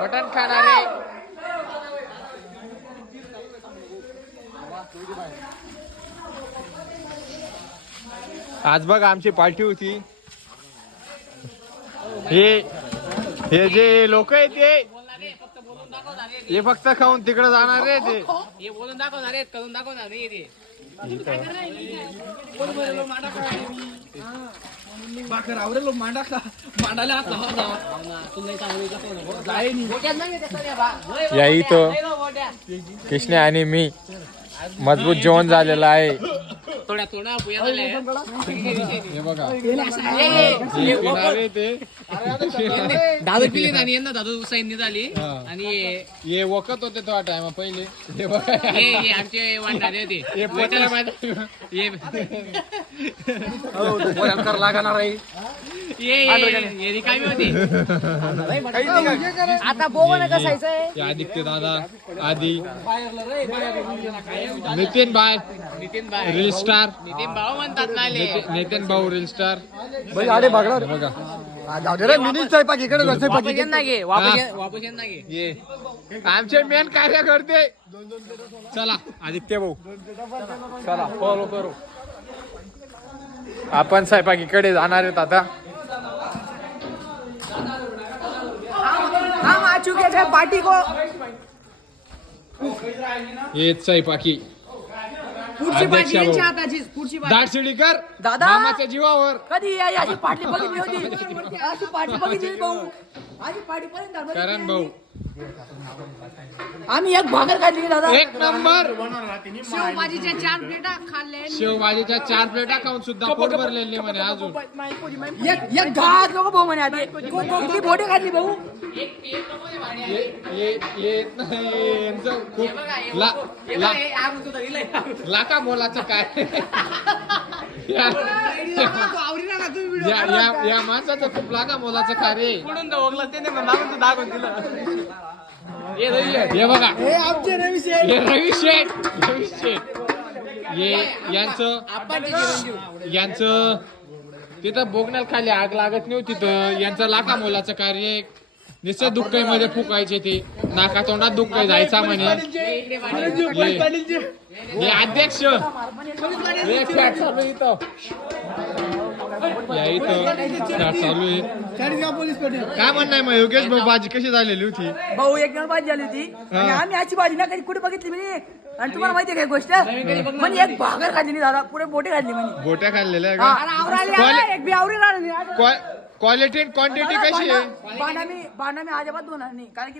मटण खाणारे आज बघ आमची पार्टी होती. हे जे लोक आहेत हे फक्त खाऊन तिकडे जाणार आहे. ते हे बोलून दाखवणार आहेत, करून दाखवणार नाही ते. या इथं कृष्ण आणि मी मजबूत जेवण झालेलं आहे. थोड्या थोडा हे बघा दादू पिली आणि यांना दादू सैन्य झाली आणि हे वखत होते तो टाइम पहिले. हे बघा हे आमचे वाटणारे होते. लागणार आहे. हे रिकामी होती. आता बोगण कसायचंय. आदित्य दादा आदी नितीन भाई रील स्टार नितीन भाऊ म्हणतात ना ले. नितीन भाऊ रील स्टार अरे बघणार बघा वापस यांना घे, वापस यांना घे. ये आमचे मेन कार्यकर्ते. चला आदित्य भाऊ चला फॉलो करू. आपण स्वयंपाकीकडे जाणार आहेत आता. हम आ चुके थे पार्टी को. हेच स्वयंपाकी पुढची पार्टी यांच्या हाताचीच. पुढची पार्टी दाडशिडीकर दादा. मामाच्या जीवावर. कधी अशी पार्टी बघितली होती. अशी पार्टी बघितली भाऊ. अशी पार्टी पर्यंत करण भाऊ आम्ही एक भाकर काढली दादा. एक नंबर. शेवभाजीच्या 4 प्लेटा खाल्ले. शेवभाजीच्या 4 प्लेटा खाऊन सुद्धा पोट भरलेले म्हणे. अजून एक घात लोक भाऊ म्हणे. आधी कोकणी बोटे खाल्ली भाऊ. यांचं खूप लाका मोलाचं काय. या माणसाचं खूप लाका मोलाचं कार्य आहे. हे बघा हे रवी शेठ यांचं तिथं बोगण्याला खाली आग लागत नव्हती तर यांचं लाखा मोलाचं कार्य. निश्चित दुःखामध्ये फुकायचे ते नाका तोंडात दुःख जायचा म्हणे. हे अध्यक्ष इथं या इथं चालू आहे. काय म्हणणं आहे मग योगेश भाऊ भाजी कशी झालेली होती. भाऊ एक जण भाजी झाली होती. आणि आम्ही याची भाजी ना कधी कुठे बघितली म्हणे. आणि तुम्हाला माहिती आहे काय गोष्ट म्हणजे एक भाकर खाल्ली नाही दादा. पुढे बोटे खाल्ली म्हणे. बोट्या खाल्लेल्या का. एक बी आवरी राहिली. क्वालिटी क्वांटिटी कशी आहे. बाणामी अजिबात होणार नाही कारण की